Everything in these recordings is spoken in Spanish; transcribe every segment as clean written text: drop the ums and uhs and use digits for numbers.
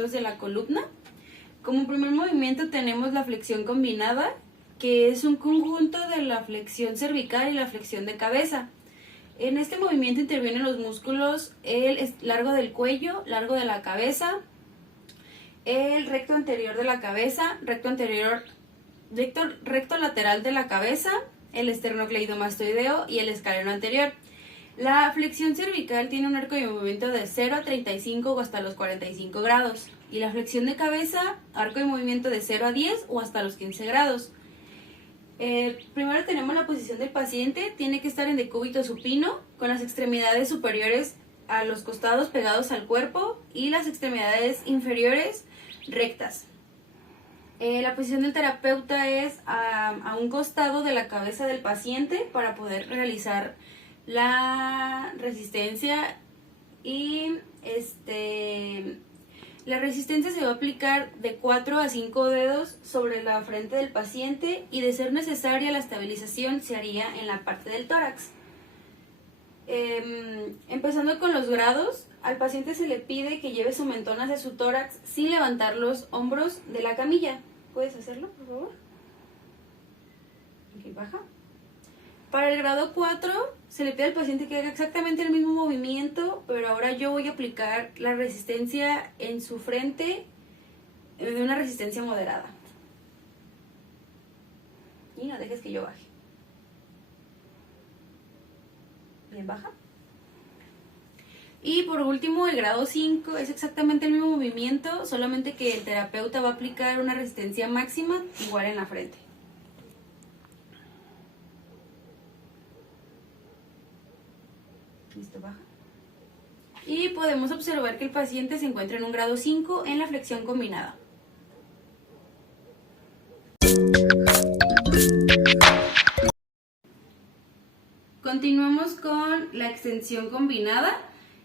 movimientos de la columna. Como primer movimiento tenemos la flexión combinada, que es un conjunto de la flexión cervical y la flexión de cabeza. En este movimiento intervienen los músculos el largo del cuello, largo de la cabeza, el recto anterior de la cabeza, recto lateral de la cabeza, el esternocleidomastoideo y el escaleno anterior. La flexión cervical tiene un arco de movimiento de 0 a 35 o hasta los 45 grados. Y la flexión de cabeza, arco de movimiento de 0 a 10 o hasta los 15 grados. Primero tenemos la posición del paciente, tiene que estar en decúbito supino, con las extremidades superiores a los costados pegados al cuerpo y las extremidades inferiores rectas. La posición del terapeuta es a un costado de la cabeza del paciente para poder realizar la resistencia y la resistencia se va a aplicar de 4 a 5 dedos sobre la frente del paciente y de ser necesaria la estabilización se haría en la parte del tórax. Empezando con los grados, al paciente se le pide que lleve su mentón hacia su tórax sin levantar los hombros de la camilla. ¿Puedes hacerlo, por favor? Ok, baja. Para el grado 4 se le pide al paciente que haga exactamente el mismo movimiento, pero ahora yo voy a aplicar la resistencia en su frente de una resistencia moderada. Y no dejes que yo baje. Bien, baja. Y por último, el grado 5 es exactamente el mismo movimiento, solamente que el terapeuta va a aplicar una resistencia máxima igual en la frente. Listo, baja. Y podemos observar que el paciente se encuentra en un grado 5 en la flexión combinada. Continuamos con la extensión combinada.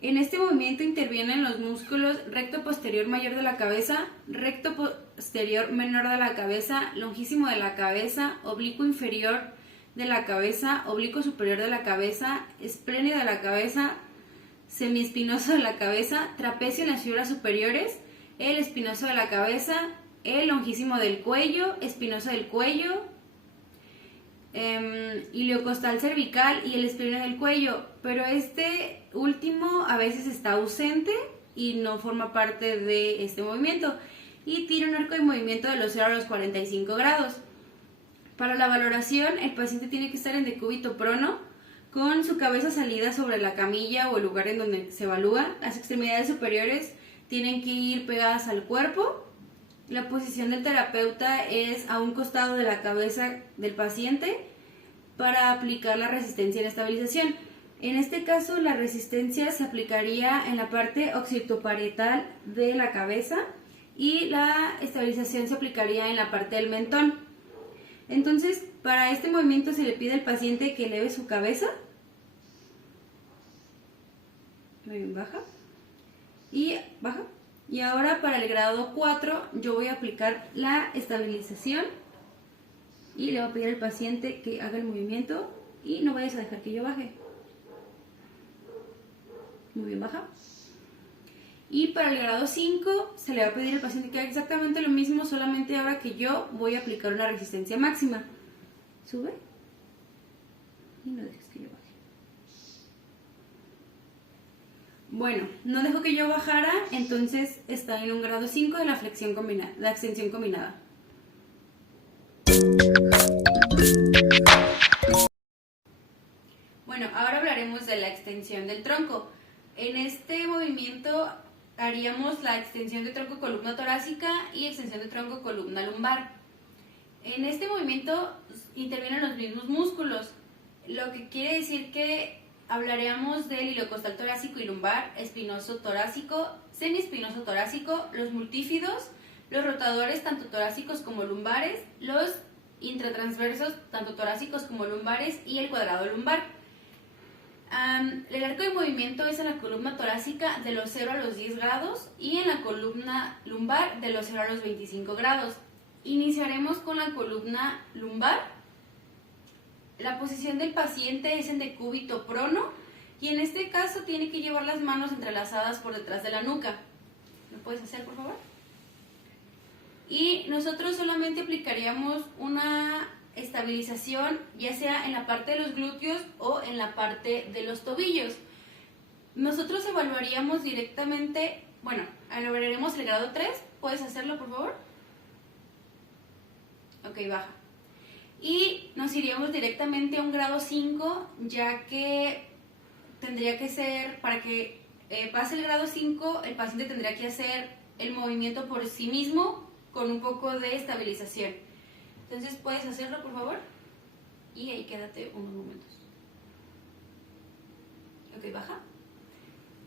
En este movimiento intervienen los músculos recto posterior mayor de la cabeza, recto posterior menor de la cabeza, longísimo de la cabeza, oblicuo inferior de la cabeza, oblicuo superior de la cabeza, espléneo de la cabeza, semiespinoso de la cabeza, trapecio en las fibras superiores, el espinoso de la cabeza, el longísimo del cuello, espinoso del cuello, iliocostal cervical y el espléneo del cuello, pero este último a veces está ausente y no forma parte de este movimiento y tiene un arco de movimiento de los 0 a los 45 grados. Para la valoración, el paciente tiene que estar en decúbito prono, con su cabeza salida sobre la camilla o el lugar en donde se evalúa. Las extremidades superiores tienen que ir pegadas al cuerpo. La posición del terapeuta es a un costado de la cabeza del paciente para aplicar la resistencia y la estabilización. En este caso, la resistencia se aplicaría en la parte occipitoparietal de la cabeza y la estabilización se aplicaría en la parte del mentón. Entonces, para este movimiento se le pide al paciente que eleve su cabeza. Muy bien, baja. Y baja. Y ahora para el grado 4 yo voy a aplicar la estabilización. Y le voy a pedir al paciente que haga el movimiento y no vayas a dejar que yo baje. Muy bien, baja. Y para el grado 5 se le va a pedir al paciente que haga exactamente lo mismo, solamente ahora que yo voy a aplicar una resistencia máxima. Sube y no dejes que yo baje. Bueno, no dejo que yo bajara, entonces está en un grado 5 de la flexión combinada, la extensión combinada. Bueno, ahora hablaremos de la extensión del tronco. En este movimiento haríamos la extensión de tronco columna torácica y extensión de tronco columna lumbar. En este movimiento intervienen los mismos músculos, lo que quiere decir que hablaríamos del iliocostal torácico y lumbar, espinoso torácico, semiespinoso torácico, los multífidos, los rotadores tanto torácicos como lumbares, los intratransversos tanto torácicos como lumbares y el cuadrado lumbar. El arco de movimiento es en la columna torácica de los 0 a los 10 grados y en la columna lumbar de los 0 a los 25 grados. Iniciaremos con la columna lumbar. La posición del paciente es en decúbito prono y en este caso tiene que llevar las manos entrelazadas por detrás de la nuca. ¿Lo puedes hacer, por favor? Y nosotros solamente aplicaríamos una estabilización, ya sea en la parte de los glúteos o en la parte de los tobillos. Nosotros evaluaríamos directamente, bueno, evaluaremos el grado 3. ¿Puedes hacerlo, por favor? Ok, baja. Y nos iríamos directamente a un grado 5, ya que tendría que ser, para que pase el grado 5, el paciente tendría que hacer el movimiento por sí mismo con un poco de estabilización. Entonces, ¿puedes hacerlo, por favor? Y ahí quédate unos momentos. Ok, baja.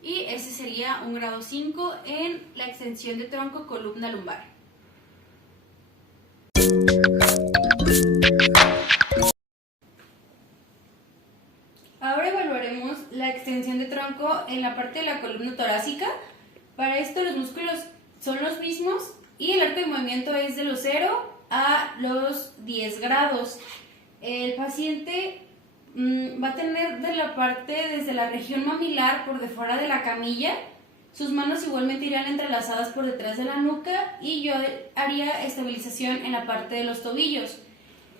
Y ese sería un grado 5 en la extensión de tronco, columna lumbar. Ahora evaluaremos la extensión de tronco en la parte de la columna torácica. Para esto los músculos son los mismos y el arco de movimiento es de los 0 a los 10 grados. El paciente va a tener de la parte desde la región mamilar por de fuera de la camilla. Sus manos igualmente irían entrelazadas por detrás de la nuca y yo haría estabilización en la parte de los tobillos.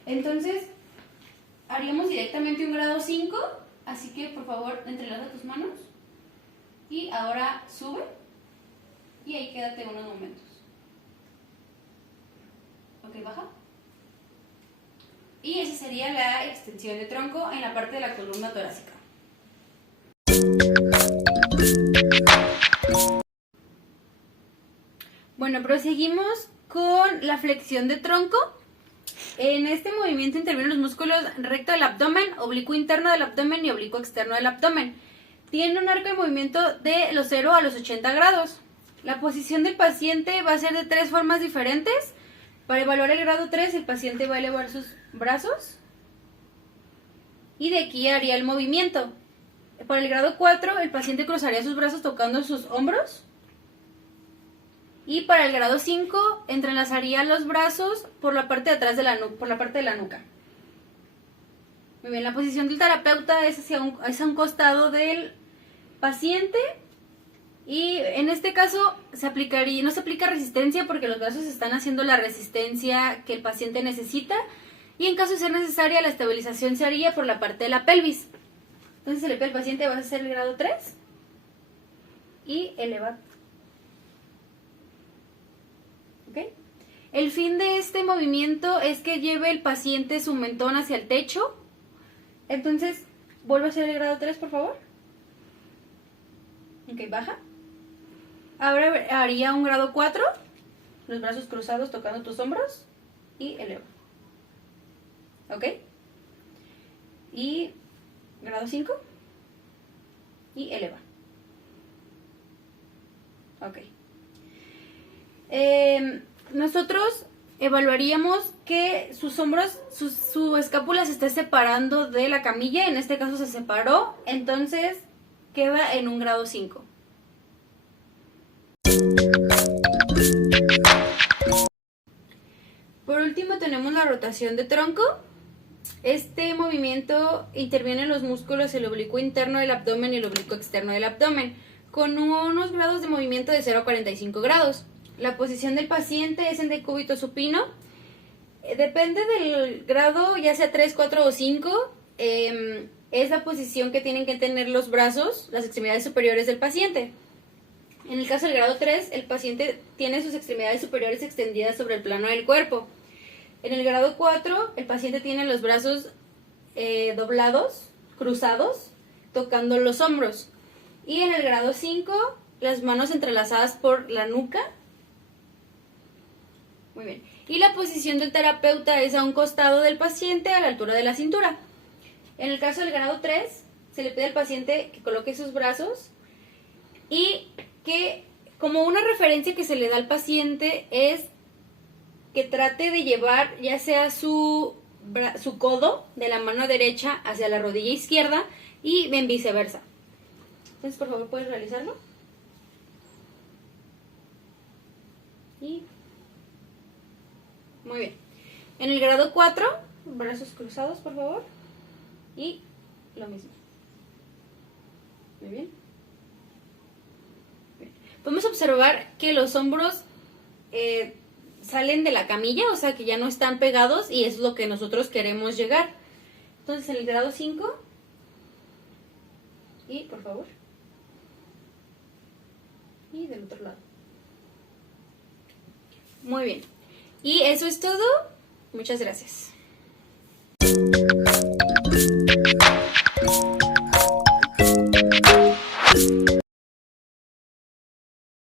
Entonces, haríamos directamente un grado 5, así que por favor entrelaza tus manos y ahora sube y ahí quédate unos momentos. Ok, baja. Y esa sería la extensión de tronco en la parte de la columna torácica. Bueno, proseguimos con la flexión de tronco. En este movimiento intervienen los músculos recto del abdomen, oblicuo interno del abdomen y oblicuo externo del abdomen. Tiene un arco de movimiento de los 0 a los 80 grados. La posición del paciente va a ser de 3 formas diferentes. Para evaluar el grado 3, el paciente va a elevar sus brazos y de aquí haría el movimiento. Para el grado 4, el paciente cruzaría sus brazos tocando sus hombros. Y para el grado 5, entrelazaría los brazos por la parte de atrás de la nuca. Muy bien, la posición del terapeuta es hacia un costado del paciente. Y en este caso no se aplica resistencia porque los brazos están haciendo la resistencia que el paciente necesita. Y en caso de ser necesaria, la estabilización se haría por la parte de la pelvis. Entonces se le pide al paciente, vas a hacer el grado 3 y eleva. ¿Ok? El fin de este movimiento es que lleve el paciente su mentón hacia el techo. Entonces, vuelve a hacer el grado 3, por favor. Ok, baja. Ahora haría un grado 4, los brazos cruzados tocando tus hombros y eleva. ¿Ok? Y grado 5 y eleva. Ok. Nosotros evaluaríamos que sus hombros, su escápula se esté separando de la camilla. En este caso se separó, entonces queda en un grado 5. Por último tenemos la rotación de tronco. Este movimiento interviene en los músculos el oblicuo interno del abdomen y el oblicuo externo del abdomen, con unos grados de movimiento de 0 a 45 grados. La posición del paciente es en decúbito supino. Depende del grado, ya sea 3, 4 o 5, es la posición que tienen que tener los brazos, las extremidades superiores del paciente. En el caso del grado 3, el paciente tiene sus extremidades superiores extendidas sobre el plano del cuerpo. En el grado 4, el paciente tiene los brazos doblados, cruzados, tocando los hombros. Y en el grado 5, las manos entrelazadas por la nuca. Muy bien. Y la posición del terapeuta es a un costado del paciente a la altura de la cintura. En el caso del grado 3, se le pide al paciente que coloque sus brazos y que, como una referencia que se le da al paciente, es que trate de llevar ya sea su codo de la mano derecha hacia la rodilla izquierda y en viceversa. Entonces, por favor, ¿puedes realizarlo? Y muy bien. En el grado 4, brazos cruzados, por favor. Y lo mismo. Muy bien. podemos observar que los hombros salen de la camilla, o sea que ya no están pegados y es lo que nosotros queremos llegar. Entonces en el grado 5, y por favor, y del otro lado. Muy bien. Y eso es todo. Muchas gracias.